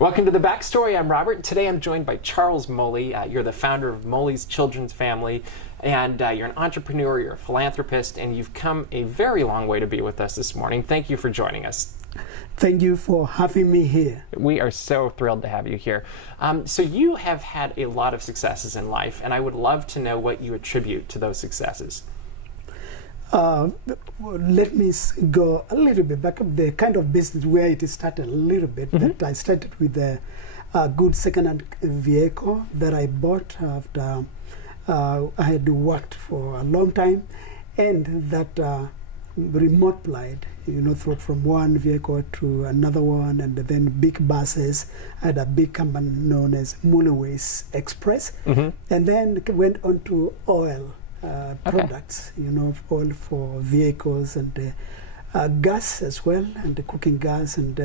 Welcome to The Backstory. I'm Robert. Today I'm joined by Charles Mully. You're the founder of Mully's Children's Family, and you're an entrepreneur, you're a philanthropist, and you've come a very long way to be with us this morning. Thank you for joining us. Thank you for having me here. We are so thrilled to have you here. So you have had a lot of successes in life, and I would love to know what you attribute to those successes. Let me go a little bit back up the kind of business where it started a little bit. That I started with a good second-hand vehicle that I bought after I had worked for a long time, and that remote plied, from one vehicle to another one, and then big buses. I had a big company known as Mully Express, and then went on to oil. Products, oil for vehicles and gas as well, and the cooking gas and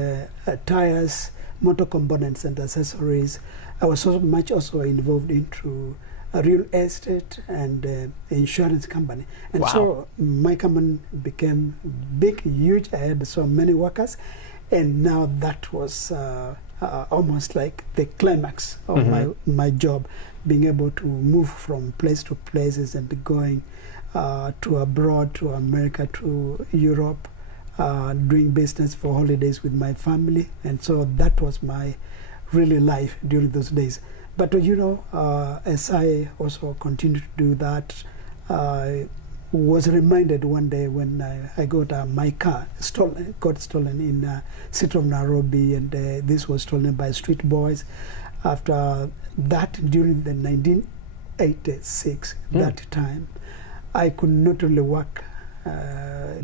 tires, motor components and accessories. I was so much also involved into real estate and insurance company. And so my company became big, huge. I had so many workers, and now that was almost like the climax of my job, being able to move from place to places and going to abroad, to America, to Europe, doing business for holidays with my family. And so that was my really life during those days. But as I also continued to do that, I was reminded one day when I got my car got stolen in city of Nairobi, and this was stolen by street boys. After that, during the 1986, that time, I could not really work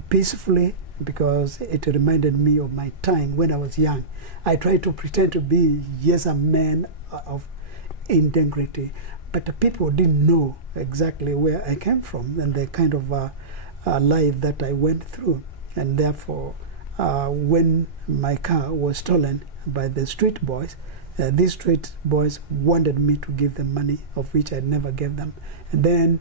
peacefully, because it reminded me of my time when I was young. I tried to pretend to be, yes, a man of integrity, but the people didn't know exactly where I came from and the kind of life that I went through. And therefore, when my car was stolen by the street boys, these street boys wanted me to give them money, of which I never gave them. And then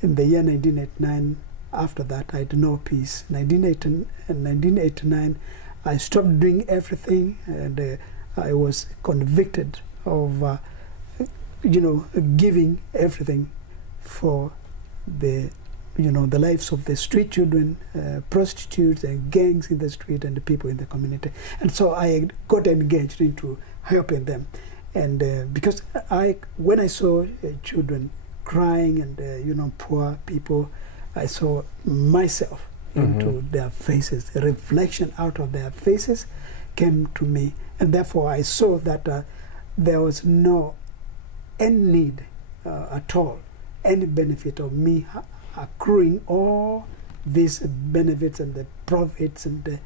in the year 1989, after that, I had no peace. In 1989, I stopped doing everything, and I was convicted of giving everything for the lives of the street children, prostitutes and gangs in the street, and the people in the community. And so I got engaged into helping them. And because when I saw children crying and poor people, I saw myself into their faces. A reflection out of their faces came to me, and therefore I saw that there was no any need at all, any benefit of me accruing all these benefits and the profits and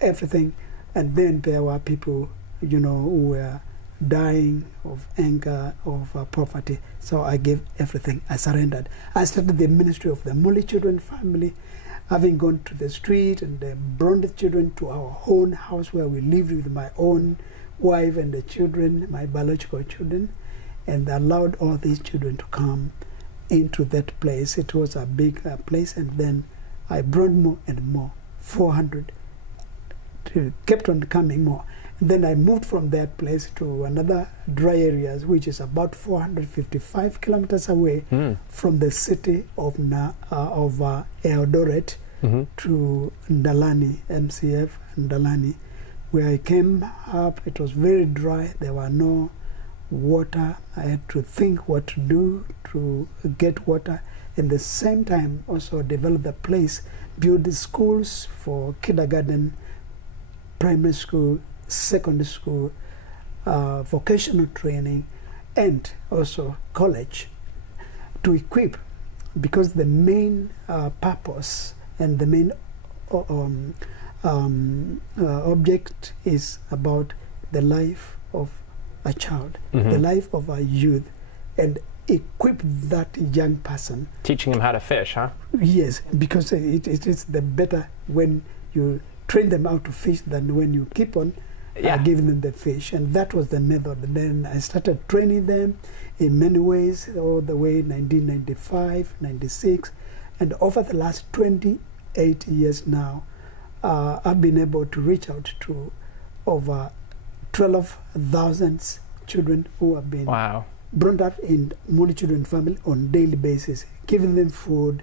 everything. And then there were people, who were dying of anger, of poverty. So I gave everything. I surrendered. I started the ministry of the Mully Children Family, having gone to the street and brought the children to our own house where we lived with my own wife and the children, my biological children, and allowed all these children to come into that place. It was a big place, and then I brought more and more, 400, kept on coming more. And then I moved from that place to another dry areas, which is about 455 kilometers away from the city of Eldoret to Ndalani, MCF Ndalani, where I came up. It was very dry. There were no water. I had to think what to do to get water. At the same time, also develop the place, build the schools for kindergarten, primary school, secondary school, vocational training, and also college, to equip, because the main purpose and the main object is about the life of a child, the life of a youth, and equip that young person. Teaching them how to fish, huh? Yes, because it is the better when you train them how to fish than when you keep on giving them the fish. And that was the method. And then I started training them in many ways, all the way 1995, 96. And over the last 28 years now, I've been able to reach out to over 12,000 children who have been Wow. brought up in Mully Children Family on daily basis, giving them food,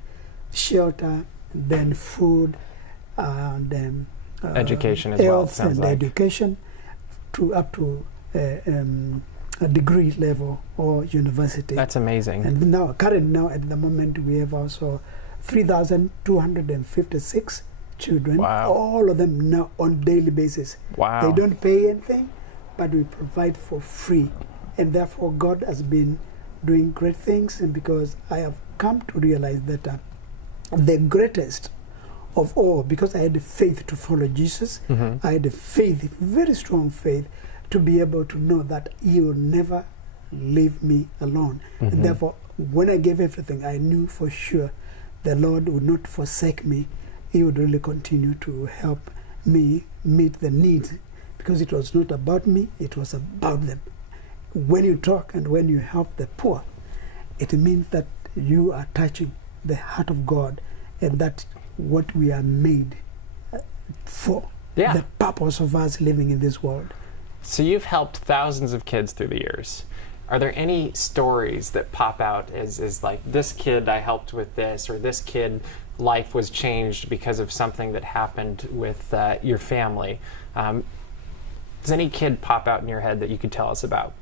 shelter, then food, and then Education as well, health sounds and like. education to up to a degree level or university. That's amazing. And now, at the moment, we have also 3,256 children. Wow. All of them now on daily basis. Wow. They don't pay anything, but we provide for free. And therefore, God has been doing great things. And because I have come to realize that the greatest of all, because I had the faith to follow Jesus, I had the faith, very strong faith, to be able to know that He will never leave me alone. And therefore, when I gave everything, I knew for sure the Lord would not forsake me. He would really continue to help me meet the needs, because it was not about me, it was about them. When you talk and when you help the poor, it means that you are touching the heart of God, and that's what we are made for. Yeah. The purpose of us living in this world. So you've helped thousands of kids through the years. Are there any stories that pop out as like, this kid I helped with this, or this kid life was changed because of something that happened with your family? Does any kid pop out in your head that you could tell us about?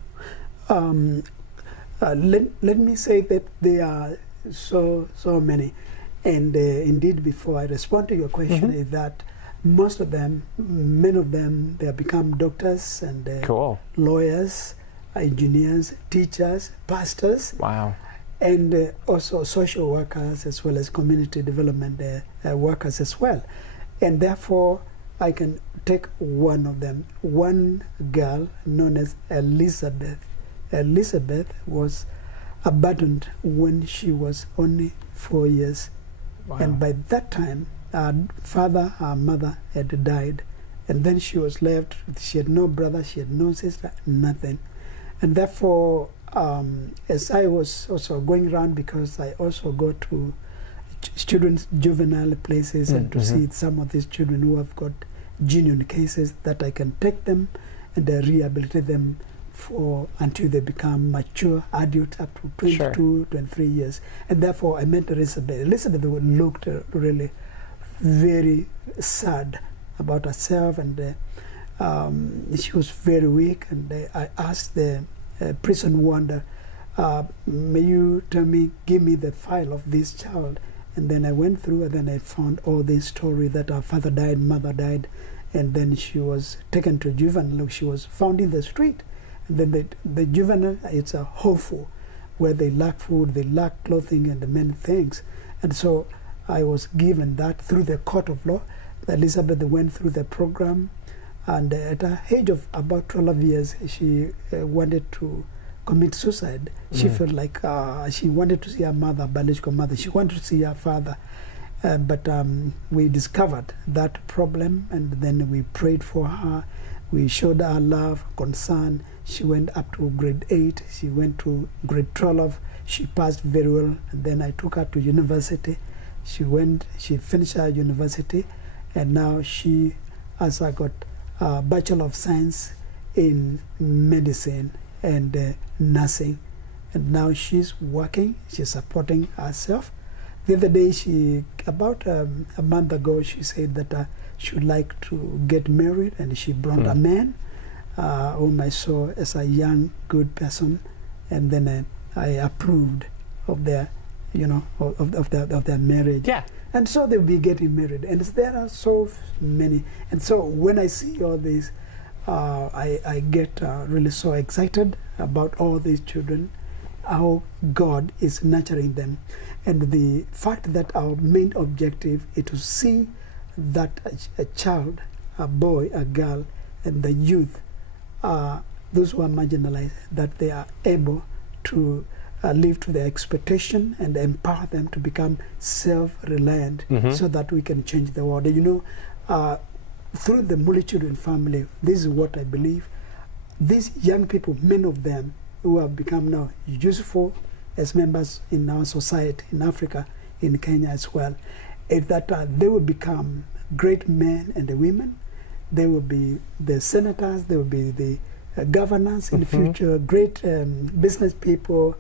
Let me say that there are so many. And indeed, before I respond to your question, is that most of them, many of them, they have become doctors and Cool. lawyers, engineers, teachers, pastors. Wow. And also social workers, as well as community development workers as well. And therefore, I can take one of them. One girl known as Elizabeth. Elizabeth was abandoned when she was only 4 years. Wow. And by that time, her father, her mother had died. And then she was left. She had no brother, she had no sister, nothing. And therefore, as I was also going around, because I also go to children's juvenile places and to see some of these children who have got genuine cases, that I can take them and rehabilitate them for until they become mature adults up to 22, 23 years. And therefore, I met Elizabeth. Elizabeth looked really very sad about herself, and she was very weak. And I asked the prison warder, may you give me the file of this child? And then I went through, and then I found all this story that her father died, mother died, and then she was taken to juvenile. She was found in the street. And then the juvenile, it's a hopeful, where they lack food, they lack clothing, and many things. And so I was given that through the court of law. Elizabeth went through the program, and at the age of about 12 years, she wanted to commit suicide. She felt like she wanted to see her mother, biological mother. She wanted to see her father. But we discovered that problem, and then we prayed for her. We showed her love, concern. She went up to grade 8. She went to grade 12. She passed very well. And then I took her to university. She finished her university, and now she has got a Bachelor of Science in Medicine and Nursing. And now she's working. She's supporting herself. The other day, about a month ago, she said that she would like to get married, and she brought a man whom I saw as a young, good person, and then I approved of their, of their marriage. Yeah. And so they'll be getting married, and there are so many. And so when I see all this, I get really so excited about all these children, how God is nurturing them, and the fact that our main objective is to see that a child, a boy, a girl, and the youth, those who are marginalized, that they are able to live to their expectation and empower them to become self-reliant, so that we can change the world. Through the Mully Children family, this is what I believe. These young people, many of them who have become now useful as members in our society, in Africa, in Kenya as well, is that they will become great men and women, They will be the senators, they will be the governors in the future, great business people,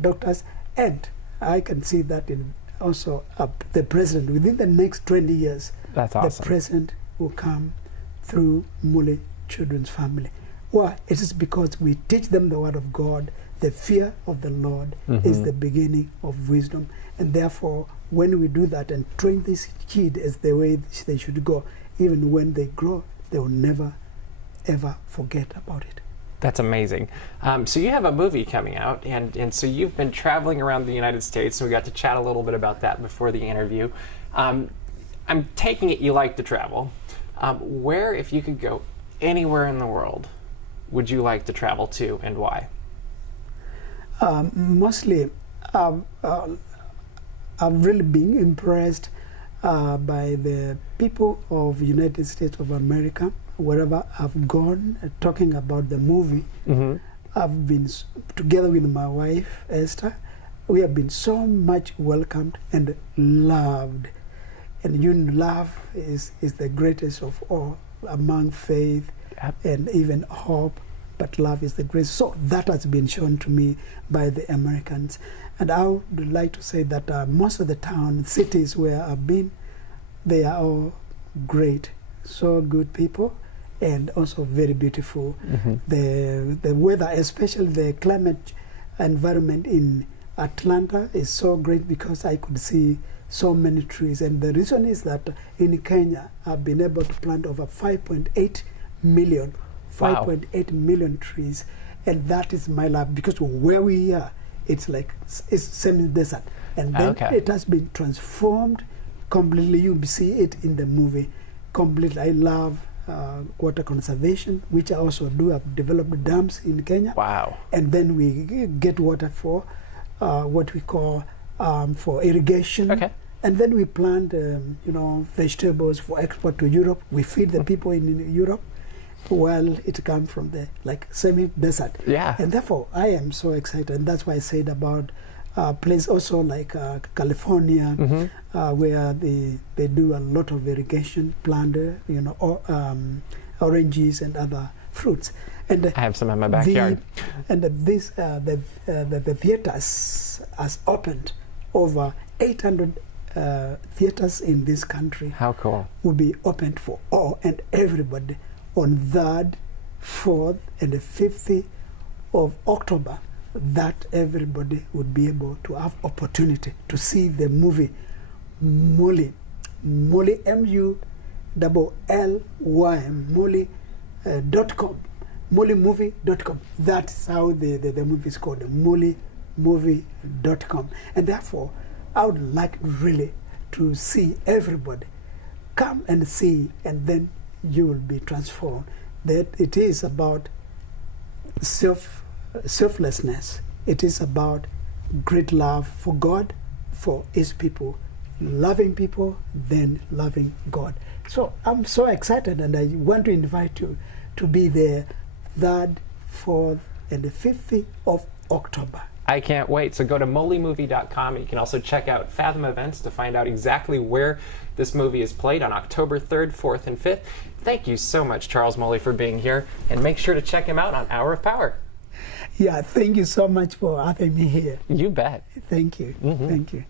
doctors, and I can see that in also the president. Within the next 20 years, That's awesome. the president will come through Mully Children's Family. Why? It is because we teach them the word of God. The fear of the Lord is the beginning of wisdom. And therefore, when we do that and train this kid as the way they should go, even when they grow, they will never, ever forget about it. That's amazing. So you have a movie coming out, and so you've been traveling around the United States, and we got to chat a little bit about that before the interview. I'm taking it you like to travel. Where, if you could go anywhere in the world, would you like to travel to, and why? Mostly, I've really been impressed by the people of the United States of America. Wherever I've gone, talking about the movie, I've been together with my wife Esther. We have been so much welcomed and loved, and love is the greatest of all among faith and even hope. But love is the greatest. So that has been shown to me by the Americans, and I would like to say that most of the cities where I've been, they are all great, so good people, and also very beautiful. The weather, especially the climate environment in Atlanta, is so great because I could see so many trees. And the reason is that in Kenya, I've been able to plant over 5.8 million trees. And that is my love, because where we are, it's semi-desert. And then it has been transformed completely. You see it in the movie completely. I love water conservation, which I also do. I've developed dams in Kenya. Wow. And then we get water for what we call for irrigation. Okay. And then we plant, vegetables for export to Europe. We feed the people in Europe. Well, it comes from the semi-desert. Yeah. And therefore, I am so excited. And that's why I said about places also like California, where they do a lot of irrigation, plant, oranges and other fruits. And I have some in my backyard. The theaters has opened over 800 theaters in this country. How cool. Will be opened for all and everybody on 3rd, 4th, and the 5th of October, that everybody would be able to have opportunity to see the movie Mully, MULLY, Mully.com, mullymovie.com. That's how the movie is called, mullymovie.com. And therefore, I would like really to see everybody come and see, and then you will be transformed. That it is about selflessness. It is about great love for God, for His people, loving people, then loving God. So I'm so excited, and I want to invite you to be there 3rd, 4th, and the 5th of October. I can't wait. So go to mullymovie.com, and you can also check out Fathom Events to find out exactly where this movie is played on October 3rd, 4th, and 5th. Thank you so much, Charles Mully, for being here, and make sure to check him out on Hour of Power. Yeah, thank you so much for having me here. You bet. Thank you. Thank you.